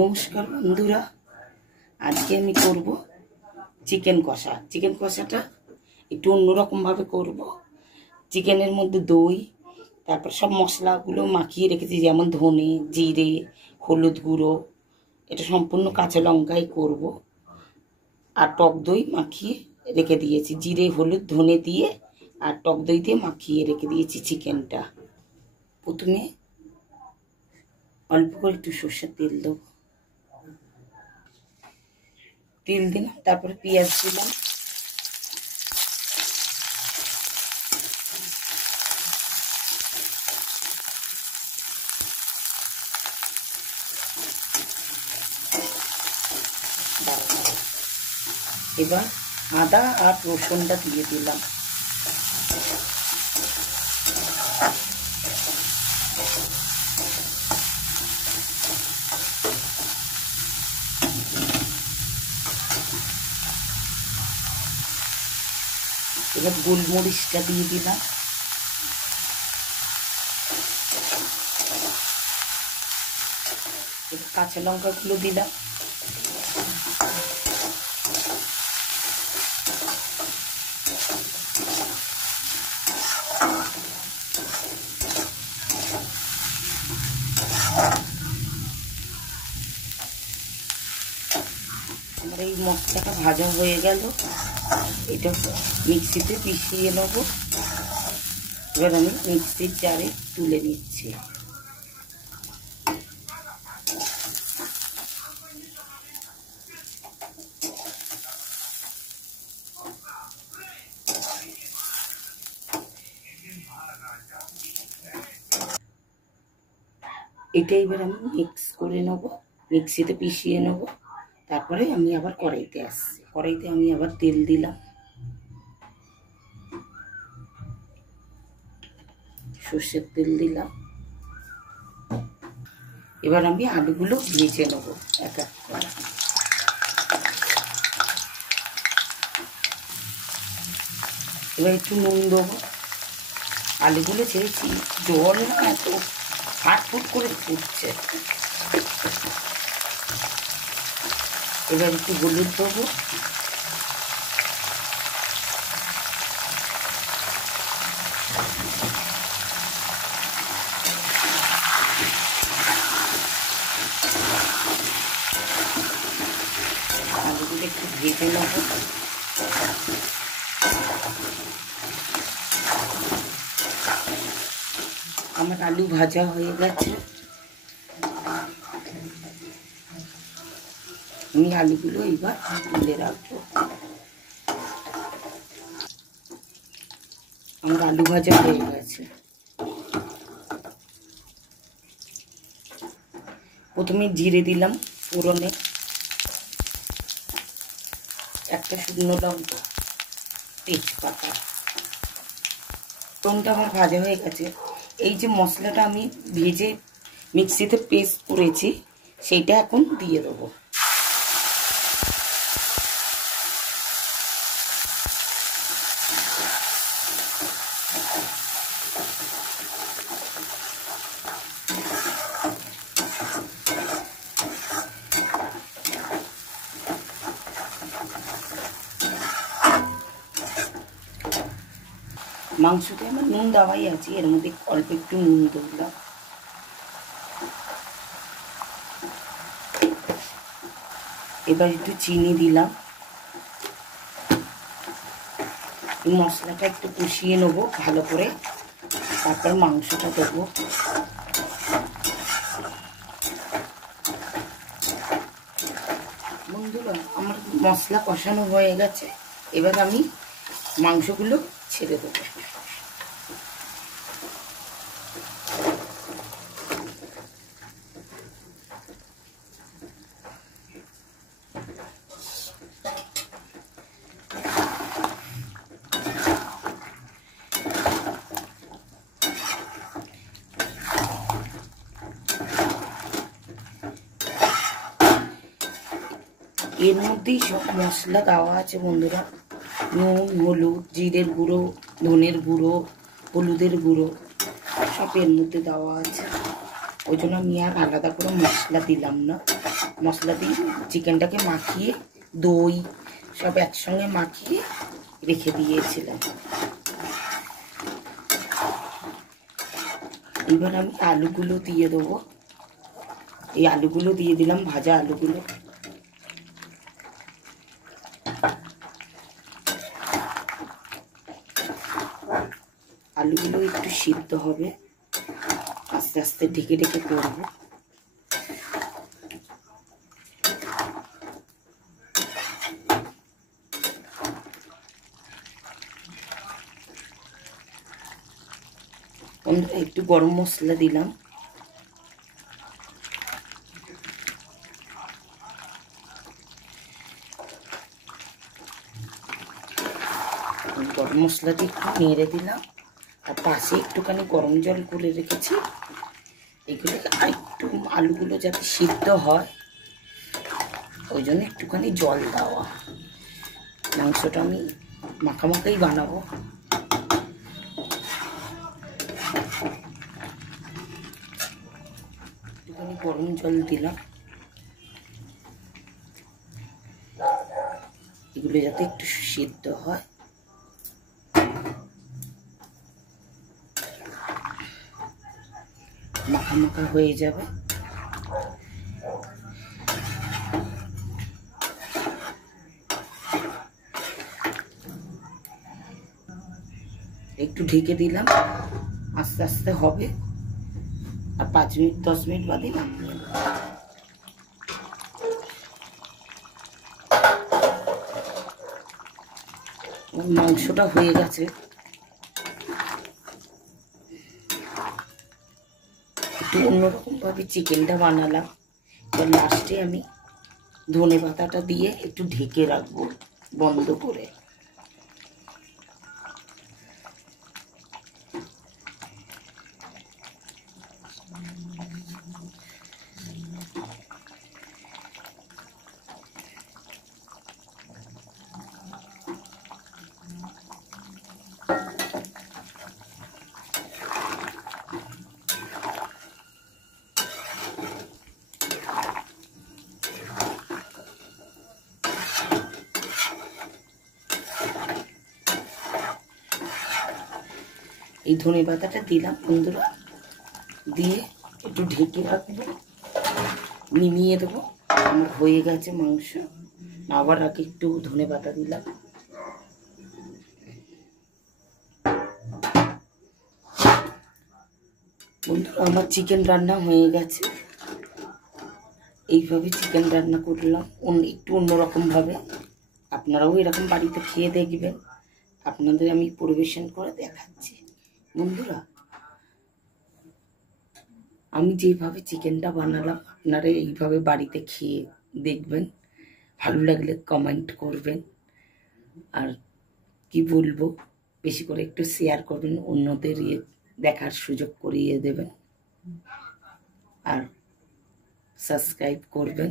নমস্কার বন্ধুরা, আজকে আমি করব চিকেন কষা। চিকেন কষাটা একটু অন্যরকম ভাবে করব। চিকেনের মধ্যে দই, তারপর সব মশলাগুলো মাখিয়ে রেখেছি, যেমন ধনে, জিরে, হলুদ গুঁড়ো। এটা সম্পূর্ণ কাঁচা লঙ্কাই করব। আর টক দই মাখিয়ে রেখে দিয়েছি, জিরে হলুদ ধনে দিয়ে আর টক দই দিয়ে মাখিয়ে রেখে দিয়েছি চিকেনটা। প্রথমে অল্প করে একটু সর্ষের তেল দেবো। তেল দিলাম, তারপরে পেঁয়াজ দিলাম, এবার আদা আর রসুনটা দিয়ে দিলাম। এবার গোলমরিচটা দিয়ে দিলাম। এবার কাঁচা লঙ্কাগুলো দিলাম। আমার এই মশলাটা ভাজা হয়ে গেল, এটা মিক্সিতে পিষিয়ে নেব। এবার আমি মিক্সির জারে তুলে নিচ্ছি। এটা এবার আমি মিক্স করে নেব, মিক্সিতে পিষিয়ে নেব। তারপরে আমি আবার কড়াইতে আসছি। কড়াইতে আমি আবার তেল দিলাম, সর্ষের তেল দিলাম। এবার আমি আলুগুলো ভেজে নেব এক এক করে। এবার একটু নুন দেবো। আলুগুলো ছেড়েছি, জল না এত ফাটফুট করে ফুটছে। এবার একটু হলুদ দেবো, আলুগুলো একটু ভেজে নেব। আমার আলু ভাজা হয়ে গেছে। আমি আলুগুলো এবার তুলে রাখবো। আমার আলু ভাজা হয়ে গেছে। প্রথমে জিরে দিলাম ফোড়নে, একটা শুকনো লঙ্কা, তেজপাতা। ফোড়নটা আমার ভাজা হয়ে গেছে। এই যে মশলাটা আমি ভেজে মিক্সিতে পেস্ট করেছি, সেইটা এখন দিয়ে দেবো। মাংসতে আমার নুন দেওয়াই আছে, এর মধ্যে অল্প একটু নুন দিলাম। এবার একটু চিনি দিলাম। এই মশলাটা একটু কষিয়ে নেবো ভালো করে, তারপর মাংসটা দেবো। বন্ধুরা, আমার মশলা কষানো হয়ে গেছে। এবার আমি মাংসগুলো ছেড়ে দেবো। এর মধ্যেই সব মশলা দেওয়া আছে বন্ধুরা। নুন, হলুদ, জিরের গুঁড়ো, ধনের গুঁড়ো, হলুদের গুঁড়ো, সব এর মধ্যে দেওয়া আছে। ওই জন্য আমি আর আলাদা করে মশলা দিলাম না। মশলা দিয়ে চিকেনটাকে মাখিয়ে দই সব একসঙ্গে মাখিয়ে রেখে দিয়েছিলাম। এবার আমি আলুগুলো দিয়ে দেবো। এই আলুগুলো দিয়ে দিলাম, ভাজা আলুগুলো। আলুগুলো একটু সিদ্ধ হবে, আস্তে আস্তে ঢেকে ঢেকে করবো। বন্ধুরা একটু গরম মশলা দিলাম। গরম মশলা দিয়ে একটু নেড়ে দিলাম। আর পাশে একটুখানি গরম জল করে রেখেছি, এগুলোকে আর একটু আলুগুলো যাতে সিদ্ধ হয় ওই জন্য একটুখানি জল দেওয়া। মাংসটা আমি মাখামাখাই বানাবো। একটুখানি গরম জল দিলাম, এগুলো যাতে একটু সিদ্ধ হয়। মাখা মাখা হয়ে যাবে। একটু ঢেকে দিলাম, আস্তে আস্তে হবে। আর 5 মিনিট 10 মিনিট বাদে মাংসটা হয়ে গেছে। একটু অন্যরকম ভাবে চিকেনটা বানালাম। এবার লাস্টে আমি ধনে পাতাটা দিয়ে একটু ঢেকে রাখবো বন্ধ করে। এই ধনে পাতাটা দিলাম বন্ধুরা, দিয়ে একটু ঢেকে রাখবো, নিমিয়ে দেবো। আমার হয়ে গেছে মাংস। আবার আগে একটু ধনে পাতা দিলাম। বন্ধুরা আমার চিকেন রান্না হয়ে গেছে। এইভাবে চিকেন রান্না করলাম একটু অন্যরকম ভাবে। আপনারাও এরকম বাড়িতে খেয়ে দেখবেন। আপনাদের আমি পরিবেশন করে দেখাচ্ছি। বন্ধুরা আমি যেভাবে চিকেনটা বানালাম আপনারা এইভাবে বাড়িতে খেয়ে দেখবেন। ভালো লাগলে কমেন্ট করবেন। আর কি বলবো, বেশি করে একটু শেয়ার করবেন, অন্যদের দেখার সুযোগ করিয়ে দেবেন। আর সাবস্ক্রাইব করবেন।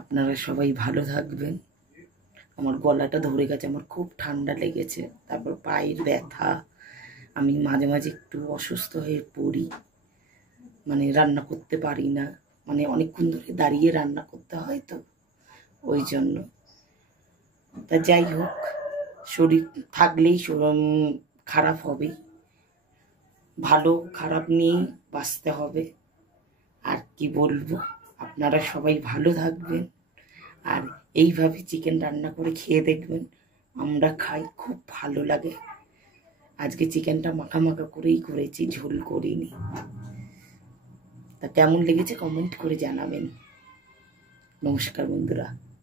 আপনারা সবাই ভালো থাকবেন। আমার গলাটা ধরে গেছে, আমার খুব ঠান্ডা লেগেছে, তারপর পায়ের ব্যথা। আমি মাঝে মাঝে একটু অসুস্থ হয়ে পড়ি, মানে রান্না করতে পারি না, মানে অনেকক্ষণ ধরে দাঁড়িয়ে রান্না করতে হয় তো ওই জন্য। তা যাই হোক, শরীর থাকলেই খারাপ হবে, ভালো খারাপ নিয়েই বাঁচতে হবে। আর কি বলবো, আপনারা সবাই ভালো থাকবেন। আর এইভাবে চিকেন রান্না করে খেয়ে দেখবেন। আমরা খাই, খুব ভালো লাগে। আজকে চিকেনটা মাখা মাখা করেই করেছি, ঝোল করিনি। তা কেমন লেগেছে কমেন্ট করে জানাবেন। নমস্কার বন্ধুরা।